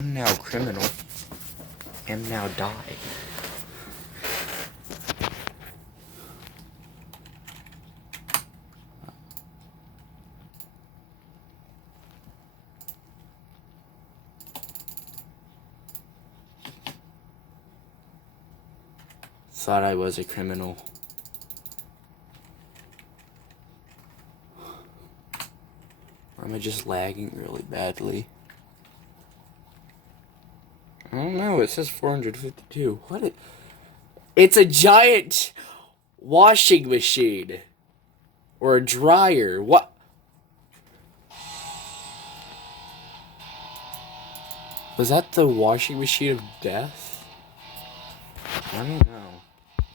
I'm now criminal. Am now die. Thought I was a criminal. Or am I just lagging really badly? I don't know, it says 452. What? It's a giant washing machine. Or a dryer. What? Was that the washing machine of death? I don't know.